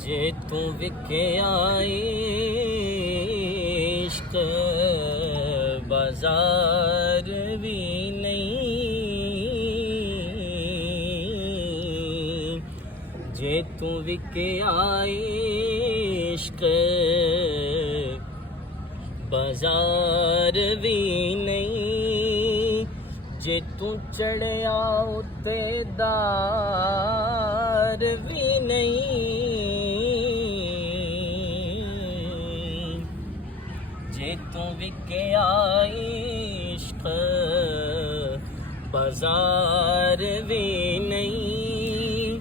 जे तू विके इश्क बाजार भी नहीं, जे तू विके इश्क बाजार भी नहीं, जे तू चढ़िया उत्ते दार भी नहीं, जे तू विके इश्क बाजार भी नहीं,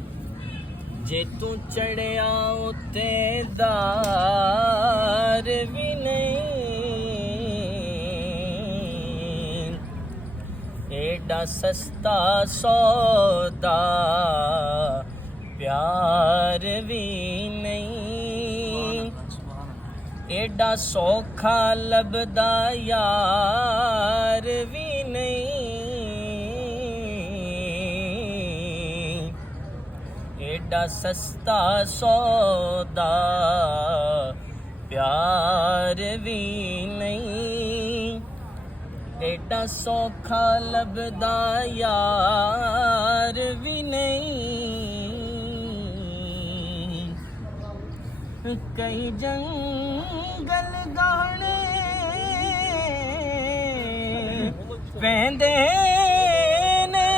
जे तू चढ़िया उत्ते दार भी नहीं। एडा सस्ता सौदा प्यार भी नहीं, एडा सौखा लभदा यार भी नहीं, एडा सस्ता सौदा प्यार भी नहीं, एडा सौखा लभदा यार भी नहीं। कई जंगल गाने पैंदे ने,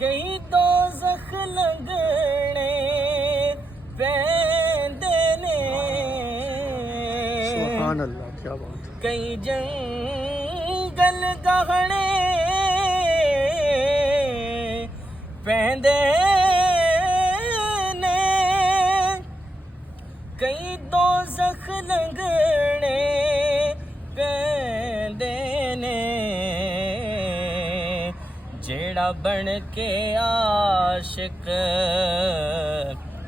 कई दोज़ख लगने पैंदे ने, सुभान अल्लाह, क्या बात है। कई जंगल गहने पैंदे ने, कई दोज़ख लगने पैंदे ने, जेड़ा बन के आशिक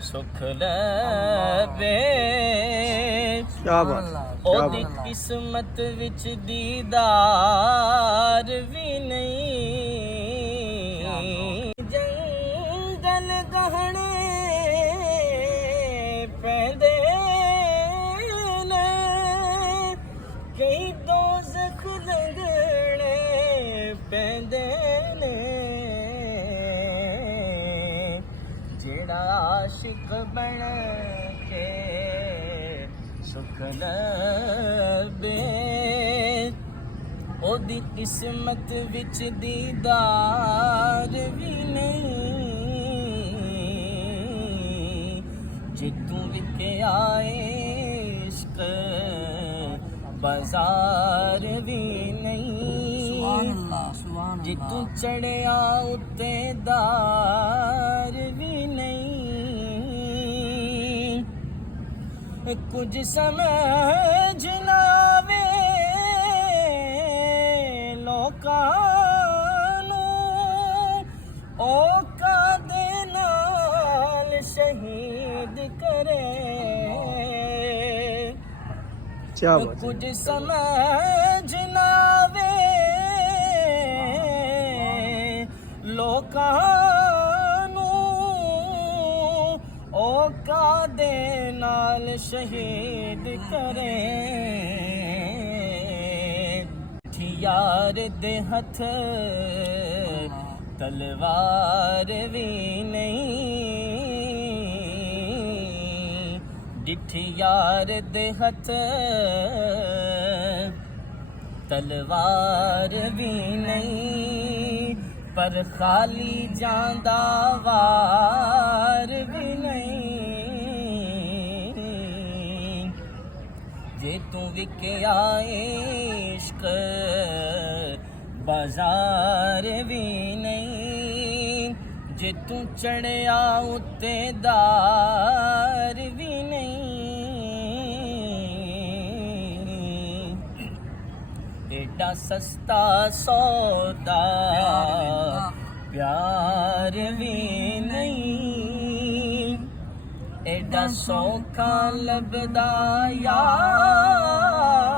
सुख लभे, क्या बात, ओदी किस्मत विच दीदार भी नहीं। जंगल गहने पैंदे ने, कई दोज़ख लगने पैंदे ने, जेड़ा आशिक बन के सुख लभे, ओदी किस्मत विच दीदार भी नहीं, जे तू विके इश्क बाजार भी नहीं, जे तू चढ़िया उत्ते दार भी नहीं। कुछ समझ ना आवे लोकां नूं, ओ कादे नाल शहीद करे, क्या बात है। कुछ समझ ना आवे लोकां ओ कादे नाल शहीद करे, यार दे हथ तलवार भी नहीं, डिठी यार दे हथ तलवार भी नहीं, पर खाली जांदा वार भी नहीं, जे तू विके इश्क बाजार भी नहीं, जे तू चढ़िया उत्ते दार भी नहीं, एडा सस्ता सौदा प्यार भी नहीं, एडा सौखा लभदा यार